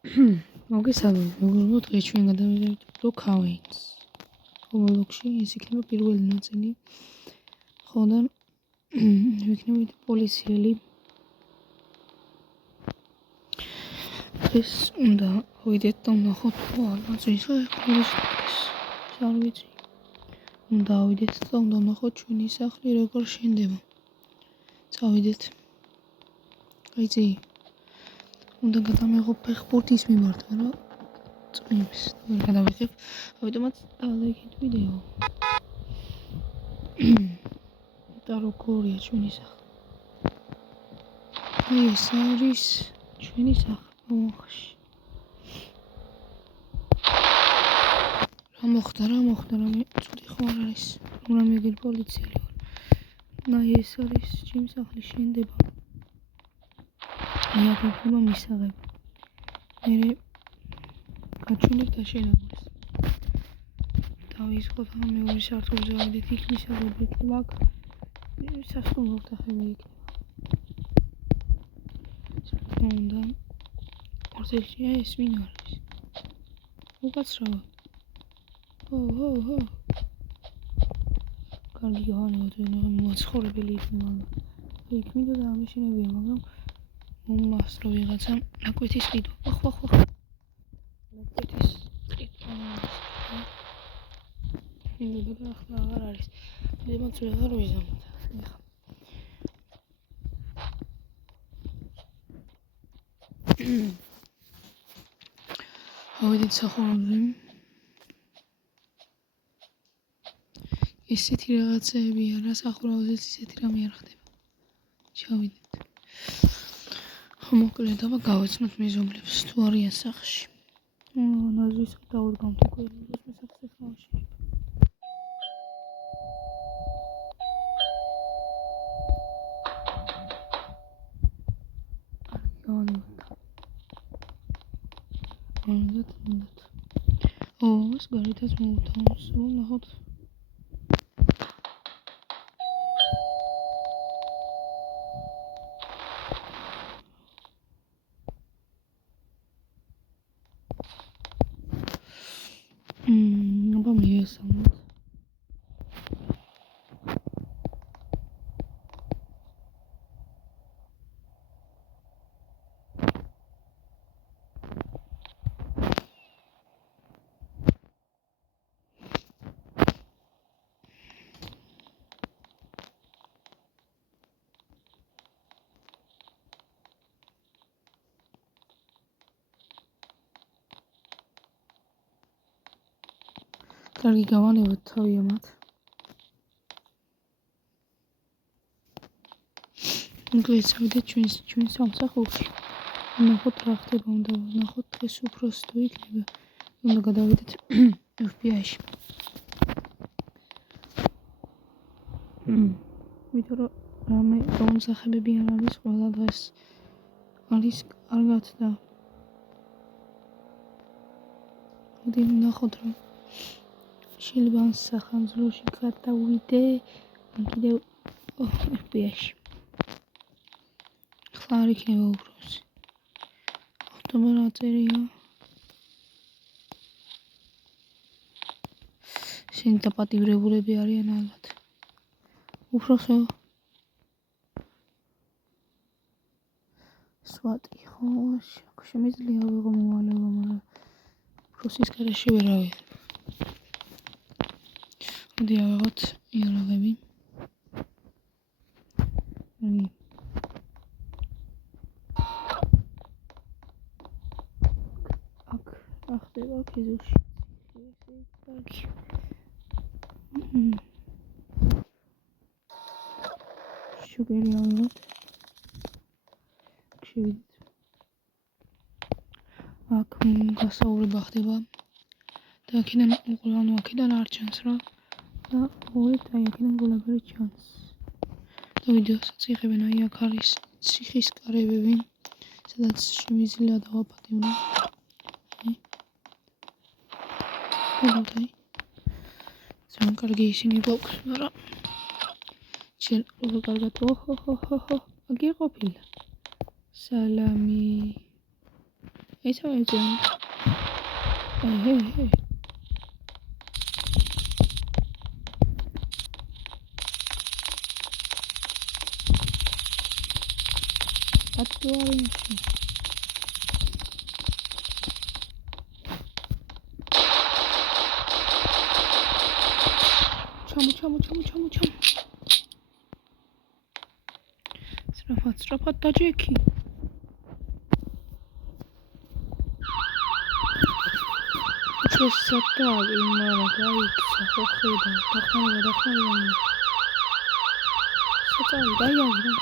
მოგესალმებით, მეგობრებო, დღეს ჩვენ გადავიღებთ Block Hawains. Roblox-ში ეს იქნება პირველი ნაწილი. ხო და ვიქნებით პოლიციელი. ეს უნდა ვიდეთ და ვნახოთ ნაწილს ეს. არ ვიცი. უნდა ვიდეთ და უნდა ვნახოთ ჩვენი სახლი როგორ შენდება. წავიდეთ. აიცი. უნდა გადამეღო ფეხბურთის მიმართ, რა წვიმს. ვერ გადავიღებ. ავტომატ ლაიქით ვიდეო. და როგორია ჩვენი სახლი. ეს არის ჩვენი სახლი. მოხში. რა მოხდა, მე წუდი ხო არ არის. რომ მეგერ პოლიციელი ვარ. ეს არის ჩემი სახლის შენდება. იაფება მისაღებ. მე გაჩვენებ და შენებას. დავისხოთ ამ მეორე სართულზე ავიდეთ იქ მისაღები აქ. სასტუმრო ოთახები იქნება. უნდა ორზეშია ეს ვინ არის? უკაცრავა. ჰო. კარგი გავანებოთ ვინ მოაცხოვრებელი იქნება. იქ მინდა და ამიშენებია, მაგრამ მომასწრო ვიღაცა ნაკვეთის ყიდვა. ხო. ნაკვეთის ყიდვა. მინდა და ახლა აღარ არის. იმაც ვეღარ ვიზამთ. ავიდეთ სახურავზე. ისეთი რაღაცები არა სახურავზეც ისეთი რამე არ ხდება. ჩავიდეთ. მოკლედ აბა გავაცნოთ მეზობლებს თუ არიან სახლში. ნაზვის დაუდგამთ უკვე როდესაც მე სახლში ხავში. უნდათ. ეს გარეთაც მოვთავს, ვნახოთ. აბა მიესალმოთ. კარგი გავანებოთ თავი ამათ. გვეცავდეთ ჩვენ სამსახურში. ვნახოთ რა ხდება, უნდა ვნახოთ დღეს უფროს თუ იქნება. უნდა გადავიდეთ FBI-ში. ვიტყვი რომ რამე დაუმსახებები არ არის ყველა დღეს. არის კარგად და მოდი ვნახოთ რომ შეიძლება ამ სახანძროში გადავიდე კიდევ FBI-ში. ხლა არ იქნება უფროსი. ხტობა რა წერია. შენ დაპატიმრებულები არიან ალბათ. უფროსო. სვატი ხო, შემიძლია ვიღო მოვალეობა, მაგრამ უფროსის გარეშე ვერ ავიღებ. მოდი ავიღოთ იარაღები. აქ რა ხდება ეზოში? კარგი. შუგერი ავიღოთ. შევიდეთ. აქ გასაუბრება ხდება. და აქედან არ ჩანს რა. და მოეთ აი აქედან გულაგარი ჩანს. და ვიდეოსაც იღებენ აი აქ არის ციხის კარებები, სადაც შემიძლია დავაპატიმრო. აი. ძალიან კარგი ისინი გვაქვს, მაგრამ შენ როგორ კარგად ოჰო. აგი ყოფილა. სალამი. Esa es el... Hey. Actually... Çamur. Srafat da Jackie. Çözsatlar imara gayet sahokeda. Takmalı. Satay da yazdım.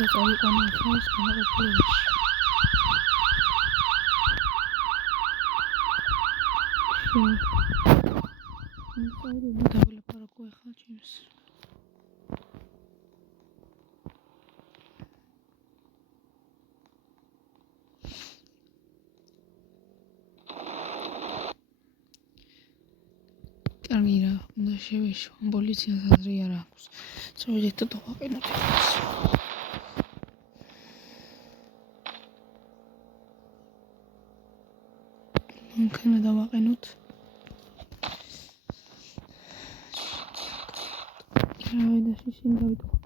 და წავიყვანე ახლა განაყოფილებაში. წავიდები დავლაპარაკო ახლა ჩემს. კარგი რა, უნდა შევეშო, პოლიციას აზრი არ აქვს. წავიდეთ და დავაყენოთ ახლა. მანქანა დავაყენოთ. და შიშინ დავიწყოთ.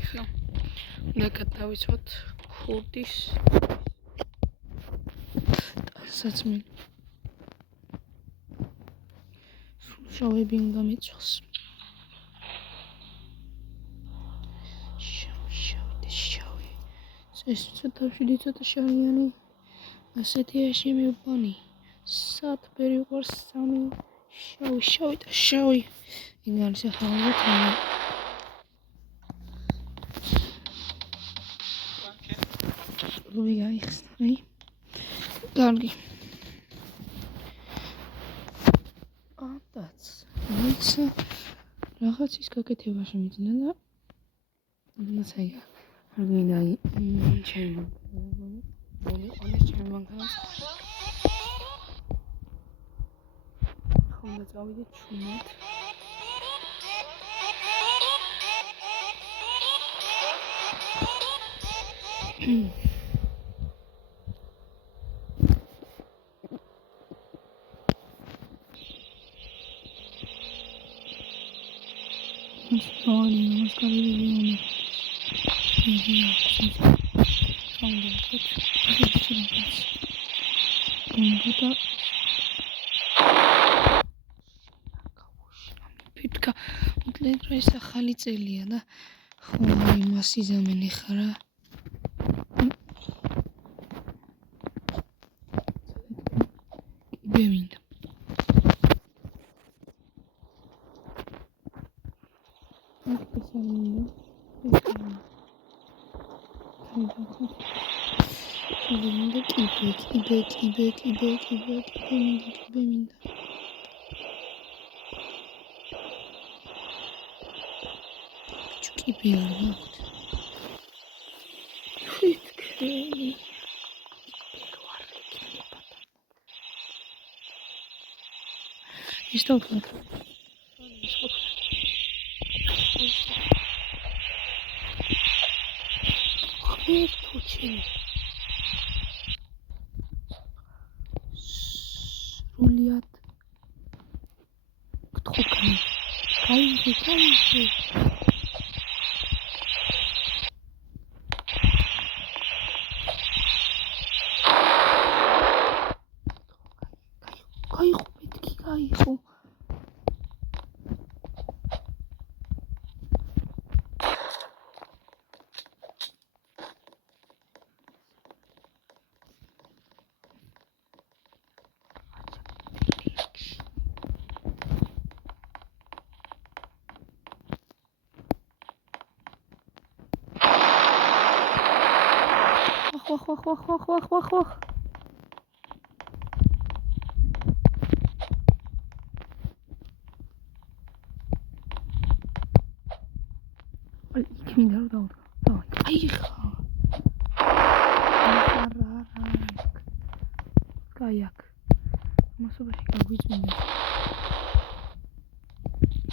ახლა უნდა გადავიცოთ ხურდის ტანსაცმელი. შავები უნდა მიწვას. შავი. ეს ცოტა შავიანი. ასეთი ეში მივბანი. სათბერი უყურს სამი შავი. იგი არის ახალად. ლუი აიხსნა. კარგი. ანდაც. ვიცა რაღაცის გაკეთება შემიძლია და მასაია. არ გვინდა ჩემი მანქანა. ხომ წავიდეთ ჩუმად. ეს ახალი წელია და ხო იმას იზამენი ხარა. კიბე მინდა. კიბე მინდა. კიბე არ მაქვს. ხიტკელი. ის თავთან. სრულიად გთხოვკანი. კაი. გაიხო. ვახ. იქ მინდა რომ დავუდგა. აი ხა. არა. კაიაკ. მასობაში გაგვიწმინდა.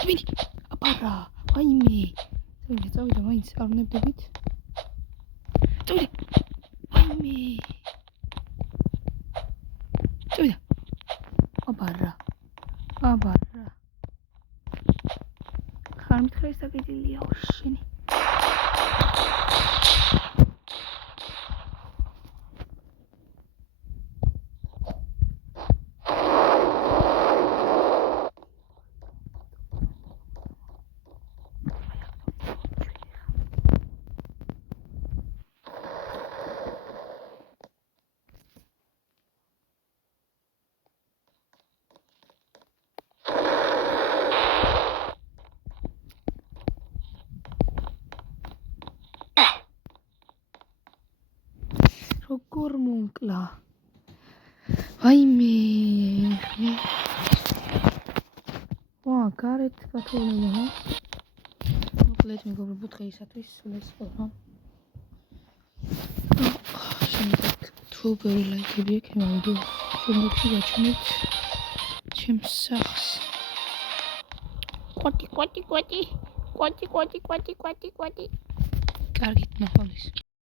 მიდი. აპარა. ვაიმე. წავიდა, მაინც არ ვნებდებით. წავიდა. ვაიმე. წავიდა. აპარა. ხარ მითხრა ის დაგიდილია შენი. როგორ მომკლა. ვაიმე. გარეთ გათხოვნება. მოკლედ მეგობრებო, დღეისათვის სულ ეს ყველა. შემდეგ თუ ბევრი ლაიქები აქვს ამ ვიდეოს, შემდეგში გაჩვენებთ ჩემს სახლს. კვატი. კარგით, ნახვამდის.